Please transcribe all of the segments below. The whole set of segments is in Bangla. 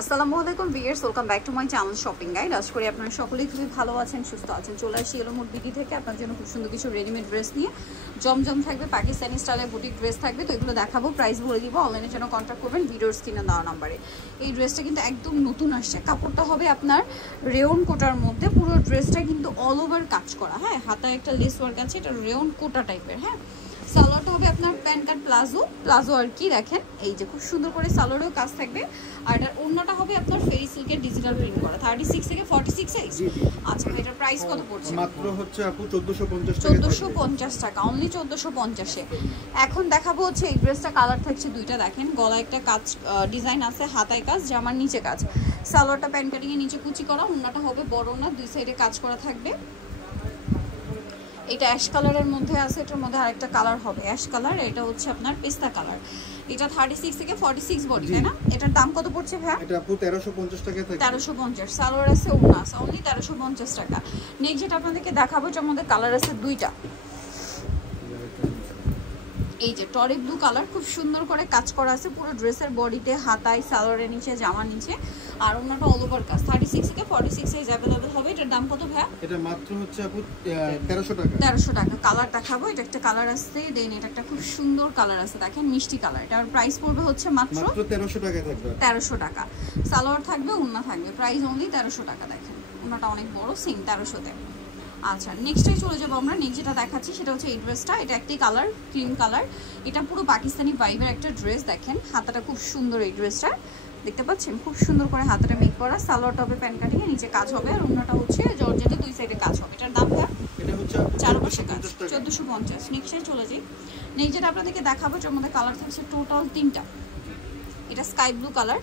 আসসালামু আলাইকুম viewers, welcome back to my channel shopping guide. আশা করি আপনারা সকলেই খুবই ভালো আছেন, সুস্থ আছেন। চলে আসি এলোমোড বিডি থেকে আপনার জন্য খুব সুন্দর কিছু রেডিমেড ড্রেস নিয়ে। জমজম থাকবে, পাকিস্তানি স্টাইলের বুটিক ড্রেস থাকবে। তো এগুলো দেখাবো, প্রাইস বলে দিব। অনলাইনের জন্য কন্ট্যাক্ট করবেন ভিডিওর স্ক্রিনে দেওয়া নাম্বারে। এই ড্রেসটা কিন্তু একদম নতুন আসছে। কাপড়টা হবে আপনার রেয়ন কোটার মধ্যে। পুরো ড্রেসটা কিন্তু অল ওভার কাজ করা, হ্যাঁ। হাতায় একটা লেস ওয়ার্ক আছে, এটা রেয়ন কোটা টাইপের, হ্যাঁ। সালোয়ারটা হবে আপনার প্যান্ট কাট প্লাজো আর কি, দেখেন এই যে খুব সুন্দর করে সালোয়ারেও কাজ থাকবে। আর এটার ওড়নাটা হবে আপনার ফেরি সিল্কের ডিজিটাল প্রিন্ট করা, 36 থেকে 46 সাইজ। আচ্ছা, এটার প্রাইস কত পড়ছে? মাত্র হচ্ছে আপু 1450 টাকা, অনলি 1450 এ। এখন দেখাবো হচ্ছে এই ড্রেসটা, কালার থাকছে দুইটা। দেখেন গলায় একটা কাজ ডিজাইন আছে, হাতায় কাজ, জামার নিচে কাজ। সালোয়ারটা প্যান্ট কাটিং এর নিচে কুচি করা, ওড়নাটা হবে বড় ওড়না, দুই সাইডে কাজ করা থাকবে। এটা অ্যাশ কালারের মধ্যে আছে, এটার মধ্যে আরেকটা কালার হবে অ্যাশ কালার, এটা হচ্ছে আপনার পেস্তা কালার। এটা 36 থেকে 46 বডি, তাই না? এটার দাম কত পড়ছে ভাই? এটা আপু 1350 টাকা থেকে। 1350 সালোয়ার আছে, ওড়না আছে, অনলি 1350 টাকা। নেক্সট যেটা আপনাদেরকে দেখাবো, এটার মধ্যে কালার আছে দুইটা। এই যে টরি ব্লু কালার, খুব সুন্দর করে কাজ করা আছে পুরো ড্রেসের বডিতে, হাতায়, সালোয়ারের নিচে, জামার নিচে। আর ওনাটা অল ওভার কাজ। 36 থেকে 46 সাইজ अवेलेबल হবে। এটার দাম কত ভাই? এটা মাত্র হচ্ছে আপু 1300 টাকা। 1300 টাকা। কালার দেখাবো, এটা একটা কালার আছে, দেন এটা একটা খুব সুন্দর কালার আছে, দেখেন মিষ্টি কালার। এটার প্রাইস পড়বে হচ্ছে মাত্র 1300 টাকা থাকবে। 1300 টাকা। সালোয়ার থাকবে, ওড়না থাকবে, প্রাইস অনলি 1300 টাকা। দেখেন ওড়নাটা অনেক বড়, সেম 1300 তে। আচ্ছা, নেক্সটে চলে যাবো আমরা। নেক্সট যেটা দেখাচ্ছি সেটা হচ্ছে এই ড্রেসটা। এটা একটি কালার, ক্রিম কালার। এটা পুরো পাকিস্তানি ভাইবের একটা ড্রেস। দেখেন হাতাটা খুব সুন্দর, এই ড্রেসটা দেখতে পাচ্ছেন, খুব সুন্দর করে হাতাটা মেক করা। সালোয়ারটা হবে প্যান্ট কাটিং এর নিচে কাজ হবে, আর ওড়নাটা হচ্ছে জর্জেটে দুই সাইডে কাজ হবে। এটার দাম এটা হচ্ছে চারপাশে কাজ, 1450। নেক্সটে চলে যাই। নেক্সট যেটা আপনাদেরকে দেখাবো, এটার মধ্যে কালার থাকছে টোটাল 3টা। এটা sky blue colour,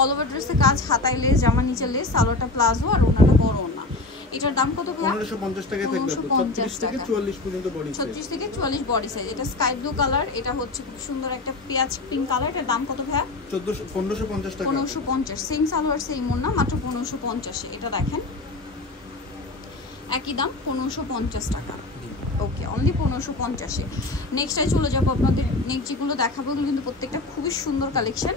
all over ড্রেসে কাজ, হাতায় লেস, জামার নিচে লেস, সালোয়ারটা প্লাজো, আর ওড়নাটা বড় ওড়না। এটার দাম কত ভাই? 1550 টাকা থাকবে। 36 থেকে 44 পর্যন্ত বডি সাইজ। 36 থেকে 44 বডি সাইজ। এটা স্কাই ব্লু কালার, এটা হচ্ছে খুব সুন্দর একটা পেঁয়াজ পিঙ্ক কালার। এটার দাম কত ভাই? 1550 টাকা। 1550। সেম সালোয়ার সেম ওড়না, মাত্র 1550 এ। এটা দেখেন একই দাম, 1550 টাকা। ওকে, অনলি 1550 এ। নেক্সটে চলে যাবো আপনাদের। নেক্সট যেগুলো দেখাবো এগুলো কিন্তু প্রত্যেকটা খুবই সুন্দর কালেকশন।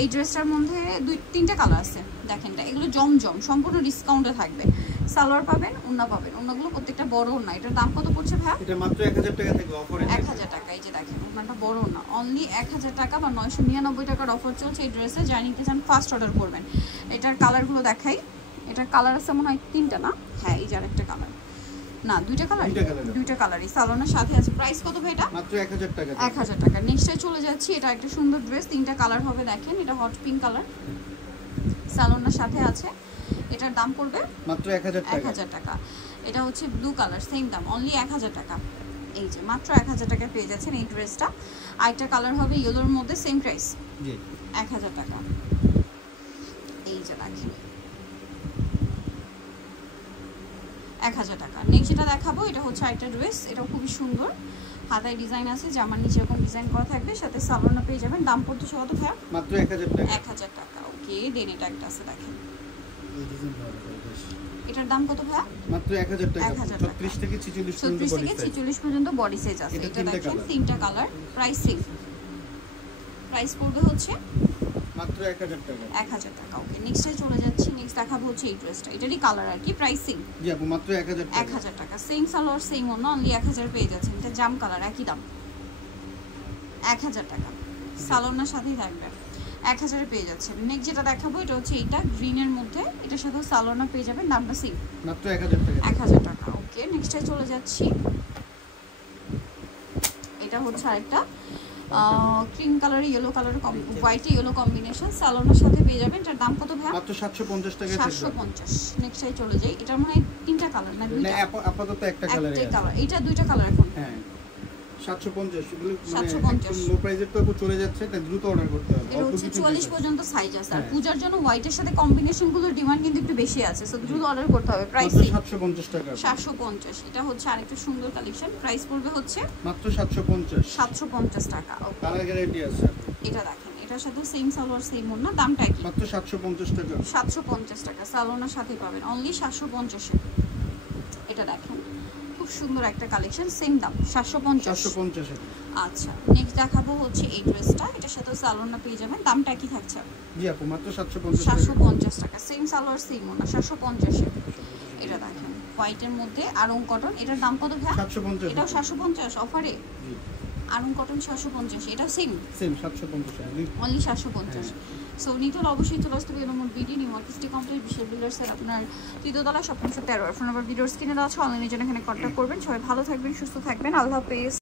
এই ড্রেসটার মধ্যে 2-3টা কালার আছে, দেখেন। এগুলো জমজম, সম্পূর্ণ ডিসকাউন্টে থাকবে। সালোয়ার পাবেন, ওড়না পাবেন, ওড়নাগুলো প্রত্যেকটা বড় ওড়না। এটার দাম কত পড়ছে ভাই? এটা মাত্র 1000 টাকা থেকে অফারে। 1000 টাকা। এই যে দেখেন ওড়নাটা বড় ওড়না, অনলি 1000 টাকা বা 999 টাকার অফার চলছে এই ড্রেসে। যারা নিতে চান ফার্স্ট অর্ডার করবেন। এটার কালারগুলো দেখাই। এটার কালার আছে মনে হয় 3টা, না? হ্যাঁ, এই যে আরেকটা কালার, না 2টা কালার, 2টা কালারই সালোয়ারের সাথে আছে। প্রাইস কত ভাই এটা? মাত্র 1000 টাকা। 1000 টাকা। নেক্সটে চলে যাচ্ছি। এটা একটা সুন্দর ড্রেস, 3টা কালার হবে, দেখেন। এটা হট পিঙ্ক কালার, সালোয়ারের সাথে আছে। এটার দাম পড়বে মাত্র 1000 টাকা। 1000 টাকা। এটা হচ্ছে ব্লু কালার, সেম দাম, অনলি 1000 টাকা। এই যে মাত্র 1000 টাকায় পেয়ে যাচ্ছেন এই ড্রেসটা। আরেকটা কালার হবে ইয়েলোর মধ্যে, সেম প্রাইস, জি 1000 টাকা। এই যে দেখেন 1000 টাকা। নেক্সট যেটা দেখাবো, এটা হচ্ছে আরেকটা ড্রেস। এটাও খুবই সুন্দর, হাতায় ডিজাইন আছে, জামার নিচে এরকম ডিজাইন করা থাকবে, সাথে সালোয়ার পেয়ে যাবেন। দাম পড়তেছে কত ভাই? মাত্র 1000 টাকা। 1000 টাকা। ওকে, দেন এটা একটা আছে, দেখেন। এটার দাম কত ভাই? মাত্র 1000 টাকা। 36 থেকে 46 পর্যন্ত বডি সাইজ আছে। এটা দেখেন 3টা কালার, প্রাইস সেম। প্রাইস পড়বে হচ্ছে মাত্র 1000 টাকা। 1000 টাকা। ওকে, নেক্সটে চলে যাচ্ছি। নেক্সট দেখাবো হচ্ছে এই ড্রেসটা। এটারই কালার আর কি, প্রাইস সেম। জি আপু, মাত্র 1000 টাকা। 1000 টাকা। সেম সালোয়ার সেম ওড়না, অনলি 1000 পেয়ে যাচ্ছেন। এটা জাম কালার, একই দাম, 1000 টাকা। সালোয়ারের সাথেই থাকবে, 1000 পেয়ে যাচ্ছেন। নেক্সট যেটা দেখাবো, এটা হচ্ছে এইটা গ্রিনের মধ্যে, এটার সাথে সালোয়ার পেয়ে যাবেন, দামটা সেম, মাত্র 1000 টাকা। 1000 টাকা। ওকে, নেক্সটে চলে যাচ্ছি। এটা হচ্ছে আরেকটা cream colour, yellow colour, white yellow combination, সালোয়ারের সাথে পেয়ে যাবেন। এটার দাম কত ভাই? মাত্র 750 টাকা। 750। নেক্সটে চলে যাই। এটার মানে 3টা কালার, না 2টা? আপাতত একটা কালার আছে। কালার, এটা 2টা কালার এখন। হ্যাঁ, 750 এগুলো মানে 750 লো প্রাইসের তো চলে যাচ্ছে, তাই দ্রুত অর্ডার করতে হবে। এটা হচ্ছে 44 পর্যন্ত সাইজ আছে। আর পূজার জন্য হোয়াইটের সাথে কম্বিনেশনগুলোর ডিমান্ড কিন্তু একটু বেশি আছে, সো দ্রুত অর্ডার করতে হবে। প্রাইস 750 টাকা। 750। এটা হচ্ছে আরেকটা সুন্দর কালেকশন। প্রাইস পড়বে হচ্ছে মাত্র 750। 750 টাকা। ওকে, কালার গ্যারান্টি আছে। এটা দেখেন, এটার সাথে সেম সালোয়ার সেম ওড়না, দামটা কি? মাত্র 750 টাকা। 750 টাকা। সালোয়ারের সাথে পাবেন অনলি 750 এ। এটা দেখেন খুব সুন্দর একটা কালেকশন, সেম দাম 750। 750 এর। আচ্ছা, নেক্সট দেখাবো হচ্ছে এই ড্রেসটা, এটার সাথে সালোয়ারটা পেয়ে যাবেন। দামটা কি থাকছে? জি আপু মাত্র 750 টাকা। 750 টাকা, সেম সালোয়ার সেম ওনা, 750 এ। এটা দেখেন হোয়াইটের মধ্যে আরং কটন, এটার দাম কত ভাই? 750। এটাও 750 অফারে। জি আরং কটন 750, এটাও সেম 750 টাকা। অনলি 750। সো নিতে হলে অবশ্যই চলে আসতে হবে এলোমোর BD new market city complex Bishal বিল্ডার্সের আপনার তৃতীয়তলা, শপ নম্বর 13। ফোন নাম্বার ভিডিওর স্ক্রিনে দেওয়া আছে, অনলাইনের জন্য এখানে কন্ট্যাক্ট করবেন। সবাই ভালো থাকবেন, সুস্থ থাকবেন, আল্লাহ হাফেজ।